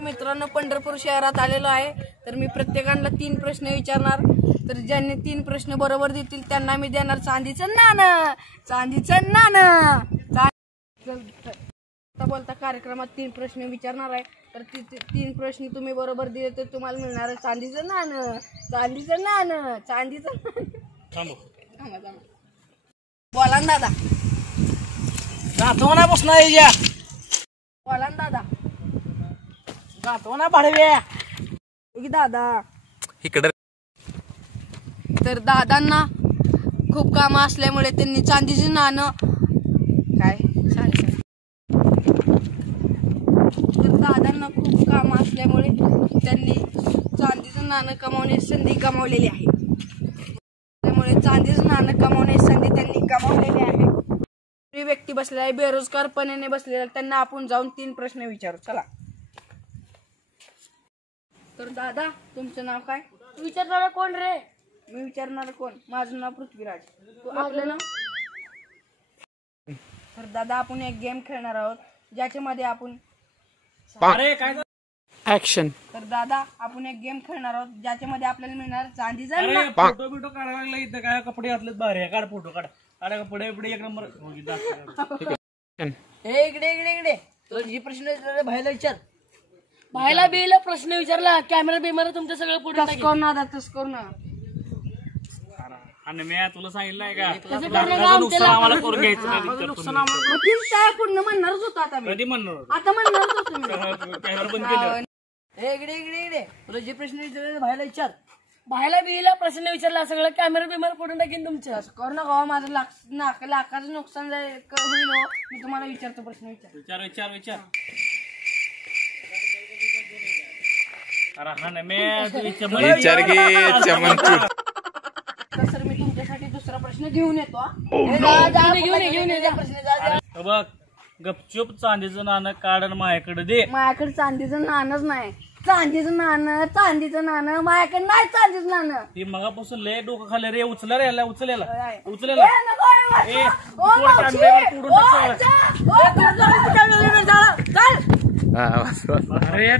मित्रांनो, पंढरपूर शहरात आलेलो आहे. तर मी प्रत्येकाला 3 प्रश्न विचारणार. तर ज्यांनी 3 प्रश्न बरोबर देतील त्यांना मी देणार चांदीचं नाणं. चांदीचं नाणं. बोलता कार्यक्रमात 3 प्रश्न विचारणार आहे. तर 3 प्रश्न तुम्ही बरोबर दिले तर तुम्हाला मिळणार चांदीचं नाणं. चांदीचं नाणं. चांदीचं नाणं. बोला ना दादा. गातो ना बसना या. बोला ना दादा. गातो ना भाडव्या. दादा इकडे. तर दादांना खूप काम असल्यामुळे त्यांनी चांदीचं नाणं काय तर दादांना खूप काम असल्यामुळे त्यांनी चांदीचं नाणं कमावण्याची संधी गमावलेली आहे. त्यामुळे चांदीचं नाणं कमावण्याची संधी त्यांनी गमावलेली आहे. व्यक्ती बसलेला आहे, बेरोजगारपणाने बसलेला, त्यांना आपण जाऊन 3 प्रश्न विचारू. चला. तर दादा, तुमचं नाव काय? विचारणारा कोण रे? मी विचारणार कोण? माझं नाव पृथ्वीराज. तू आपलं नाव? तर दादा, आपण एक गेम खेळणार आहोत ज्याच्यामध्ये आपण ऍक्शन. तर दादा, आपण एक गेम खेळणार आहोत ज्याच्यामध्ये आपल्याला मिळणार चांदीचं नाणं. फोटो बिटो काढायला लागला इथं. काय कपडे घातलेत भारी. काढ फोटो. काढ कपडे बिडे 1 नंबर. इकडे इकडे इकडे. तुला जी प्रश्न विचारले भाईला विचार. भाईला बिला प्रश्न विचारला. कॅमेरा बिमेरा तुमचं सगळं पुढे तस करू ना दादा, तस करू ना. आणि मी तुला सांगितलंय का आम्हाला करून घ्यायचं म्हणणारच होतो आता मी. कधी म्हणणार आता म्हणणारच होतो मी. कॅमेरा बंद केलं. इकडे इकडे इकडे. तुला जे प्रश्न विचारले भाईला विचार. भाईला बिला प्रश्न विचारला. सगळं कॅमेरा बिमेरा पुढे टाकीन तुमचं. असं करू नका. माझं लाखाचं नुकसान होईल. मी तुम्हाला विचारतो प्रश्न. विचार. विचार. अरे हा ना मी विचार घे चमन. तर सर, मी तुमच्यासाठी दुसरा प्रश्न घेऊन येतो. बघ, गपचूप चांदीचं नाणं काढ माझ्याकडे दे. माझ्याकडे चांदीचं नाणंच नाही. चांदीचं नाणं माझ्याकडे नाही. चांदीचं नाणं ती मगापासून लय डोकं खाल्लं रे. उचलेला अरे